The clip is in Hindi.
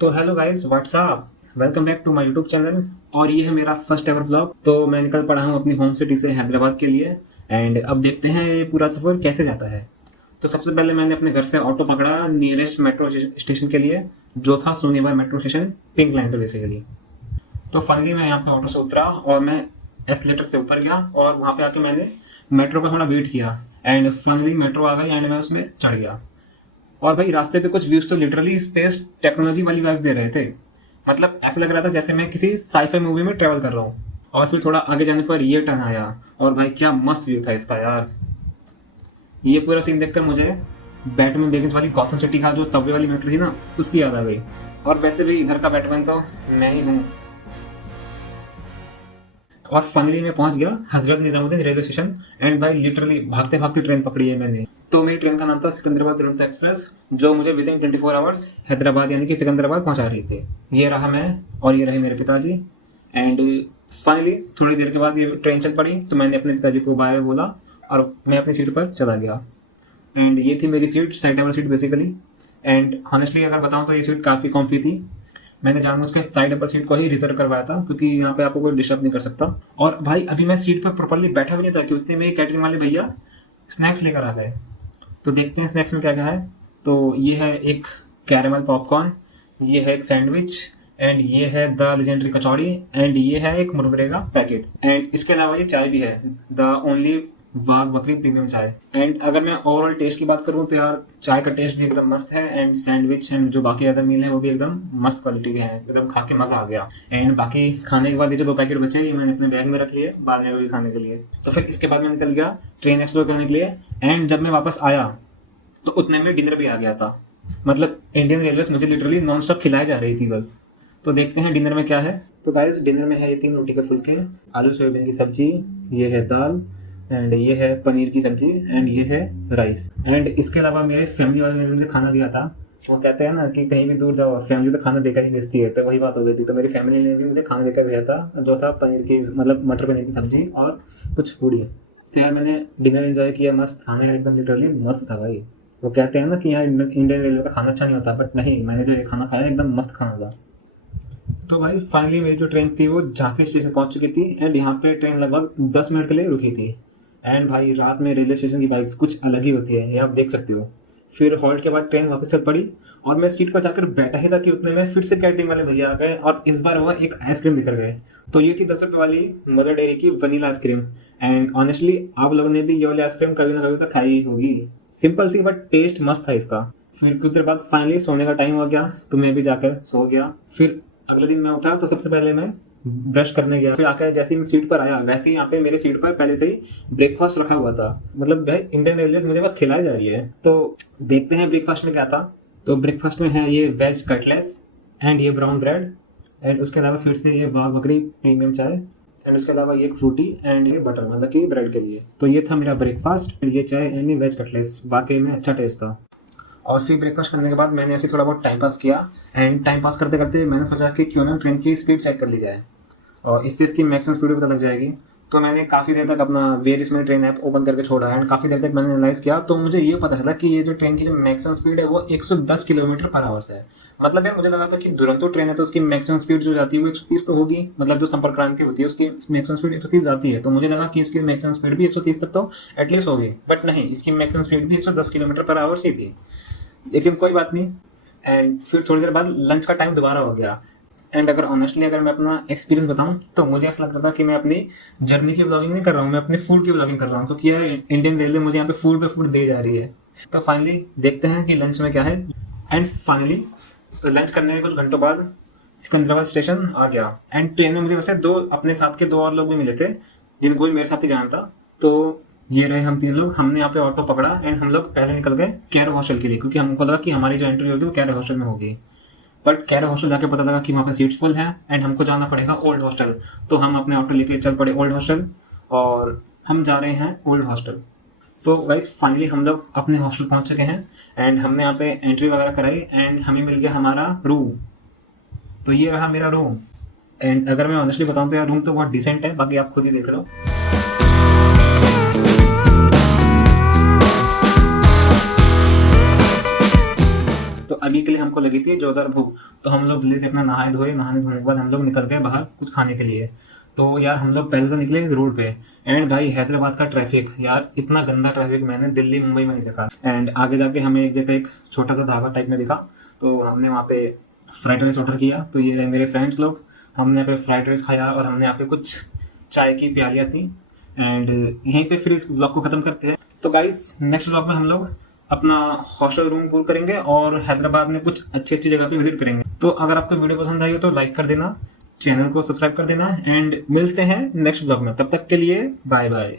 तो hello guys, what's up, welcome back to my YouTube channel. और ये है मेरा फर्स्ट एवर ब्लॉग। तो मैं निकल पड़ा हूँ अपनी होम सिटी से हैदराबाद के लिए। एंड अब देखते हैं ये पूरा सफ़र कैसे जाता है। तो सबसे पहले मैंने अपने घर से ऑटो पकड़ा नियरेस्ट मेट्रो स्टेशन के लिए, जो था सोनीबाई मेट्रो स्टेशन, पिंक लाइन पे बेसिकली। तो फाइनली मैं यहाँ पे ऑटो से उतरा और मैं एस्केलेटर से ऊपर गया और वहाँ पे आके मैंने मेट्रो का थोड़ा वेट किया। एंड फाइनली मेट्रो आ गई एंड मैं उसमें चढ़ गया। और भाई रास्ते पे कुछ व्यूज तो लिटरली स्पेस टेक्नोलॉजी वाली वाइब्स दे रहे थे। मतलब ऐसा लग रहा था जैसे मैं किसी साईफाई मूवी में ट्रेवल कर रहा हूँ। और फिर थोड़ा आगे जाने पर ये टर्न आया और भाई क्या मस्त व्यू था इसका यार। ये पूरा सीन देखकर मुझे बैटमैन बिगिंस वाली गॉथम सिटी का जो सबवे वाली मेट्रो थी ना, उसकी याद आ गई। और वैसे भी इधर का बैटमैन तो मैं ही हूँ। और फाइनली मैं पहुंच गया Hazrat Nizamuddin railway station. And भाई लिटरली भागते भागते ट्रेन पकड़ी है मैंने। तो मेरी ट्रेन का नाम था सिकंदराबाद दुरंतो एक्सप्रेस, जो मुझे विद इन 24 आवर्स हैदराबाद यानी कि सिकंदराबाद पहुंचा रही थी। ये रहा मैं और ये रहे मेरे पिताजी। एंड फाइनली थोड़ी देर के बाद ये ट्रेन चल पड़ी तो मैंने अपने पिताजी को बाय बाय बोला और मैं अपनी सीट पर चला गया। एंड ये थी मेरी seat, side table seat basically. And honestly अगर बताऊं तो ये सीट काफ़ी कॉम्फी थी। मैंने जानबूझ के साइड अपर सीट को ही रिजर्व करवाया था क्योंकि यहाँ पे आपको कोई डिस्टर्ब नहीं कर सकता। और भाई अभी मैं सीट पर प्रॉपर्ली बैठा भी नहीं था कि उतने में कैटरिंग वाले भैया स्नैक्स लेकर आ गए। तो देखते हैं स्नैक्स में क्या क्या है। तो ये है एक कैरेमल पॉपकॉर्न, ये है एक सैंडविच, एंड ये है द लेजेंडरी कचौड़ी, एंड ये है एक मुरमुरे का पैकेट। एंड इसके अलावा ये चाय भी है, द ओनली वाघ बकरी प्रीमियम चाय। एंड अगर मैं ओवरऑल टेस्ट की बात करूँ तो यार चाय का टेस्ट भी एकदम मस्त है। एंड सैंडविच एंड जो बाकी अदर मील है वो भी एकदम मस्त क्वालिटी के हैं, एकदम खा के मजा आ गया। एंड बाकी खाने के बाद ये जो 2 पैकेट बचे ये मैंने अपने बैग में रख लिए बाद में कभी खाने के लिए। तो फिर इसके बाद मैं निकल गया ट्रेन एक्सप्लोर करने के लिए। एंड जब मैं वापस आया तो उतने में डिनर भी आ गया था। मतलब इंडियन रेलवे मुझे लिटरली नॉन स्टॉप खिलाई जा रही थी बस। तो देखते हैं डिनर में क्या है। तो गाइस डिनर में है ये 3 रोटी के फुलके, आलू सोयाबीन की सब्जी, ये है दाल, एंड ये है पनीर की सब्जी, एंड ये है राइस। एंड इसके अलावा मेरे फैमिली वाले ने मुझे खाना दिया था। वो कहते हैं ना कि कहीं भी दूर जाओ फैमिली तो खाना देकर ही भेजती है, तो वही बात हो गई थी। तो मेरी फैमिली ने भी मुझे खाना देकर भेजा था, जो था पनीर की मतलब मटर पनीर की सब्जी और कुछ पूड़ी। तो यार मैंने डिनर एंजॉय किया, मस्त खाना यार, एकदम लिटरली मस्त था भाई। वो कहते हैं ना कि यार इंडियन रेलवे का खाना अच्छा नहीं होता, बट नहीं, मैंने जो ये खाना खाया एकदम मस्त खाना था। तो भाई फाइनली मेरी जो ट्रेन थी वो झांसी स्टेशन पहुंच चुकी थी। एंड यहाँ पे ट्रेन लगभग 10 मिनट के लिए रुकी थी। एंड भाई रात में रेलवे स्टेशन की वाइब्स कुछ अलग ही होती है, ये आप देख सकते हो। फिर हॉल्ट के बाद ट्रेन वापस चल पड़ी और मैं सीट पर जाकर बैठा ही था कि उतने में फिर से कैटरिंग वाले भैया आ गए और इस बार वो एक आइसक्रीम लेकर गए। तो ये थी 10 रुपये वाली मदर डेयरी की वनीला आइसक्रीम। एंड ऑनेस्टली आप लोगों ने भी ये वाली आइसक्रीम कभी ना कभी तो खाई ही होगी। सिंपल थी बट टेस्ट मस्त था इसका। फिर कुछ देर बाद फाइनली सोने का टाइम हो गया तो मैं भी जाकर सो गया। फिर अगले दिन मैं उठा तो सबसे पहले मैं ब्रश करने गया। फिर आकर जैसे ही मैं सीट पर आया वैसे ही यहाँ पे मेरे सीट पर पहले से ही ब्रेकफास्ट रखा हुआ था। मतलब भाई इंडियन रेलवे मुझे बस खिलाई जा रही है। तो देखते हैं ब्रेकफास्ट में क्या था। तो ब्रेकफास्ट में है ये वेज कटलेट्स एंड ये ब्राउन ब्रेड, एंड उसके अलावा फिर से ये वाघ बकरी प्रीमियम चाय, एंड उसके अलावा ये एक फ्रूटी एंड ये बटर मतलब कि ब्रेड के लिए। तो ये था मेरा ब्रेकफास्ट, ये चाय एंड ये वेज कटलेट्स, बाकी में अच्छा टेस्ट था। और फिर ब्रेकफास्ट करने के बाद मैंने ऐसे थोड़ा बहुत टाइम पास किया। एंड टाइम पास करते करते मैंने सोचा कि क्यों ना ट्रेन की स्पीड चेक कर ली जाए और इससे इसकी मैक्सिमम स्पीड पता लग जाएगी। तो मैंने काफ़ी देर तक अपना वेयर इसमें ट्रेन ऐप ओपन करके छोड़ा एंड काफ़ी देर तक मैंने एनालाइज किया। तो मुझे ये पता चला कि ये जो ट्रेन की जो मैक्सिमम स्पीड है वो 110 किलोमीटर पर आवर्स है। मतलब यार मुझे लगा था कि दुरंतो ट्रेन है तो उसकी मैक्सिमम स्पीड जो जाती है वो 130 तो होगी, मतलब जो संपर्क क्रांति होती है उसकी मैक्सिमम स्पीड 130 जाती है। तो मुझे लगा कि इसकी मैक्सिमम स्पीड भी 130 तक तो एटलीस्ट होगी, बट नहीं, इसकी मैक्सिमम स्पीड भी 110 किलोमीटर पर आवर्स ही थी। लेकिन कोई बात नहीं। एंड फिर थोड़ी देर बाद लंच का टाइम दोबारा हो गया। एंड अगर ऑनेस्टली अगर मैं अपना एक्सपीरियंस बताऊं तो मुझे ऐसा लग रहा था कि मैं अपनी जर्नी की ब्लॉगिंग नहीं कर रहा हूँ, मैं अपने फूड की ब्लॉगिंग कर रहा हूँ, क्योंकि यार इंडियन रेलवे मुझे यहाँ पे फूड पे फूड दे जा रही है। तो फाइनली देखते हैं कि लंच में क्या है। एंड फाइनली लंच करने के कुछ घंटों बाद सिकंदराबाद स्टेशन आ गया। एंड ट्रेन में मुझे वैसे अपने साथ के 2 और लोग भी मिले थे जिनको भी मेरे साथ ही जाना था। तो ये रहे हम 3 लोग। हमने यहाँ पे ऑटो पकड़ा एंड हम लोग पहले निकल गए कैरो हॉस्टल के लिए, क्योंकि हमको लगा कि हमारी जो एंट्री होगी वो कैरो हॉस्टल में होगी। बट कैरो हॉस्टल जाके पता लगा कि वहाँ पे सीट फुल है एंड हमको जाना पड़ेगा ओल्ड हॉस्टल। तो हम अपने ऑटो लेके चल पड़े ओल्ड हॉस्टल और हम जा रहे हैं ओल्ड हॉस्टल। तो गाइस फाइनली हम लोग अपने हॉस्टल पहुँच चुके हैं एंड हमने यहाँ पे एंट्री वगैरह कराई एंड हमें मिल गया हमारा रूम। तो ये रहा मेरा रूम। एंड अगर मैं ऑनेस्टली बताऊँ तो यार रूम तो बहुत डिसेंट है, बाकी आप खुद ही देख लो। अभी के लिए हमको लगी थी जोरदार भूख। तो हम लोग जल्दी से अपना नहाए धोए, नहाने धोने के बाद हम लोग निकल गए बाहर कुछ खाने के लिए। तो यार हम लोग पहले तो निकले रोड पे, एंड भाई हैदराबाद का ट्रैफिक, यार इतना गंदा ट्रैफिक मैंने दिल्ली मुंबई में नहीं देखा। एंड आगे जाके हमें एक जगह एक छोटा सा ढाबा टाइप में दिखा, तो हमने वहाँ पे फ्राइड राइस ऑर्डर किया। तो ये रहे मेरे फ्रेंड्स लोग, हमने यहाँ पे फ्राइड राइस खाया और हमने यहाँ पे कुछ चाय की प्यालियाँ थी। एंड यहीं पे फिर इस ब्लॉग को खत्म करते हैं। तो गाइस नेक्स्ट ब्लॉग में हम लोग अपना हॉस्टल रूम बुक करेंगे और हैदराबाद में कुछ अच्छी अच्छी जगह पे विजिट करेंगे। तो अगर आपको वीडियो पसंद आई हो तो लाइक कर देना, चैनल को सब्सक्राइब कर देना, एंड मिलते हैं नेक्स्ट ब्लॉग में। तब तक के लिए बाय बाय।